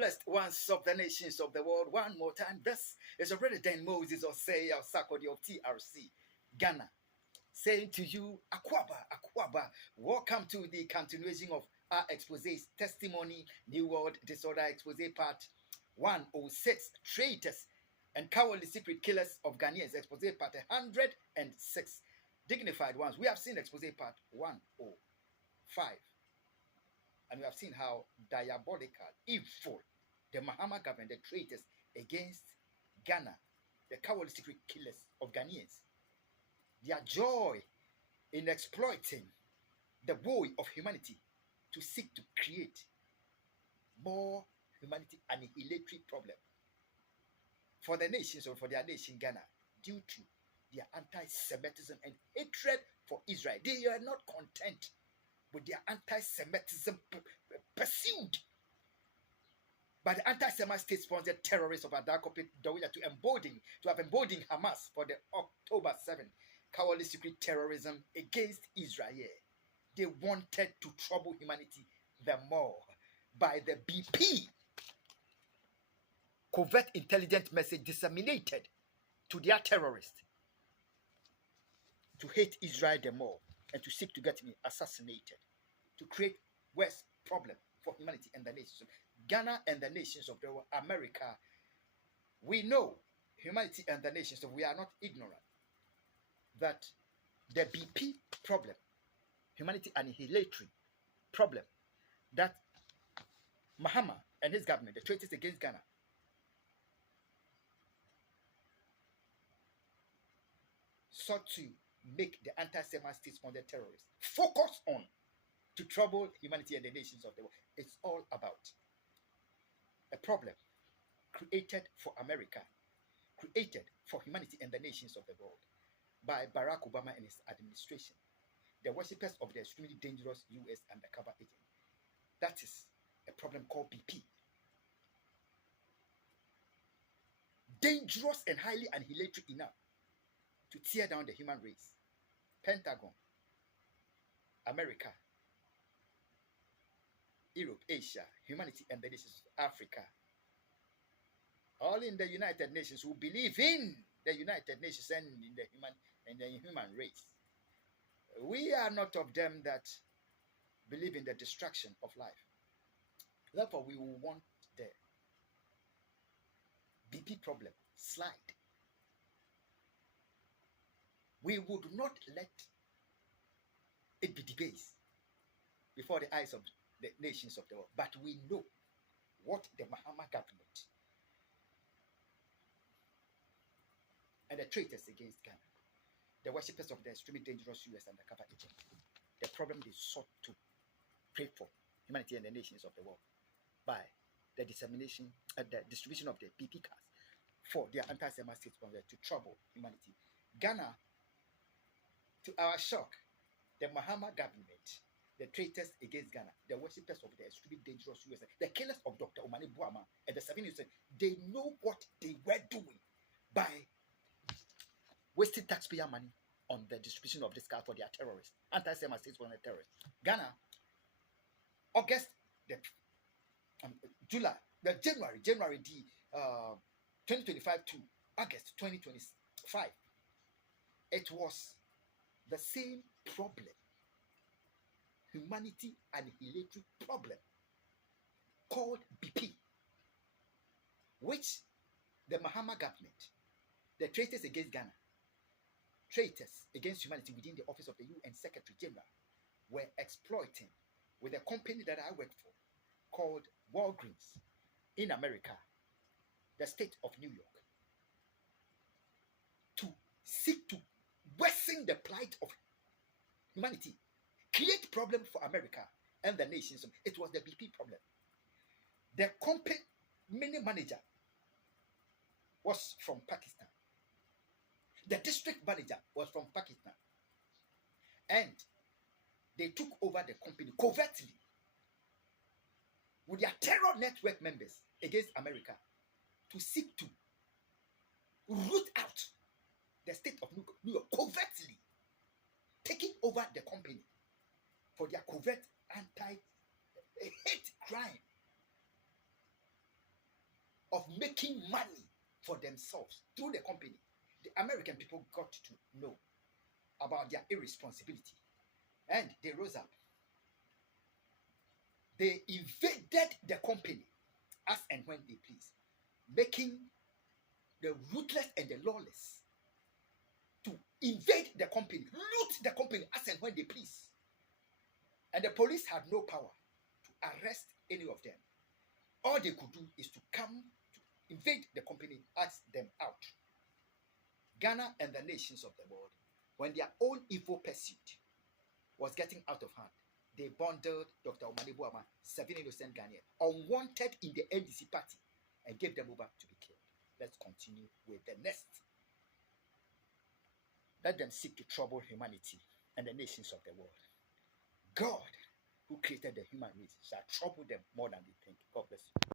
Blessed ones of the nations of the world, one more time. This is already then Moses Osei Sakodi of TRC, Ghana, saying to you, Akwaba, Akwaba, welcome to the continuation of our exposés, Testimony, New World Disorder Expose Part 106, Traitors and Cowardly Secret Killers of Ghanaians, Expose Part 106, Dignified Ones. We have seen Expose Part 105. And we have seen how diabolical, evil, the Mahama government, the traitors against Ghana, the cowardly secret killers of Ghanaians, their joy in exploiting the woe of humanity to seek to create more humanity annihilatory problem for the nations or for their nation Ghana due to their anti-Semitism and hatred for Israel. They are not content with their anti-Semitism pursued by the anti-Semite state-sponsored terrorists of Adakopit Dawida to have emboldened Hamas for the October 7 cowardly secret terrorism against Israel. They wanted to trouble humanity the more by the BP covert intelligence message disseminated to their terrorists to hate Israel the more and to seek to get me assassinated, to create worse problem for humanity and the nations. Ghana and the nations of the world, America, we know humanity and the nations of we are not ignorant that the BP problem, humanity annihilatory problem, that Mahama and his government, the traitors against Ghana, sought to make the anti-Semite state-sponsored terrorists focus on to trouble humanity and the nations of the world. It's all about a problem created for America, created for humanity and the nations of the world by Barack Obama and his administration, the worshippers of the extremely dangerous U.S. undercover agent. That is a problem called BP. Dangerous and highly annihilatory enough to tear down the human race. Pentagon, America, Europe, Asia, humanity and the nations of Africa, all in the United Nations who believe in the United Nations and in the human race. We are not of them that believe in the destruction of life. Therefore, we will want the BP problem slide. We would not let it be debased before the eyes of the nations of the world. But we know what the Mahama government and the traitors against Ghana, the worshippers of the extremely dangerous U.S. undercover agent, the problem they sought to pray for humanity and the nations of the world by the dissemination and the distribution of the BP cards for their anti-Semite state to trouble humanity. Ghana, to our shock, the Mahama government, the traitors against Ghana, the worshippers of the extremely dangerous US, the killers of Dr. Omani Buama and the 7 years, they know what they were doing by wasting taxpayer money on the distribution of this card for their terrorists, anti-Semite state terrorists. Ghana, August, January 2025 to August 2025, it was the same problem, humanity annihilatory problem called BP, which the Mahama government, the traitors against Ghana, traitors against humanity within the office of the UN Secretary General were exploiting with a company that I worked for called Walgreens in America, the state of New York, to seek to worsen the plight of humanity, create problem for America and the nations. It was the BP problem. The company manager was from Pakistan. The district manager was from Pakistan. And they took over the company covertly with their terror network members against America to seek to root out the state of New York covertly, taking over the company for their covert anti-hate crime. of making money for themselves through the company, the American people got to know about their irresponsibility, and they rose up. They invaded the company as and when they please, making the ruthless and the lawless to invade the company, loot the company as and when they please. And the police had no power to arrest any of them. All they could do is to come to invade the company, ask them out. Ghana and the nations of the world, when their own evil pursuit was getting out of hand, they bundled Dr. Omani Boama, 7 innocent Ghanaians, unwanted in the NDC party, and gave them over to be killed. Let's continue with the next. Let them seek to trouble humanity and the nations of the world. God, who created the human race, shall trouble them more than they think. God bless you.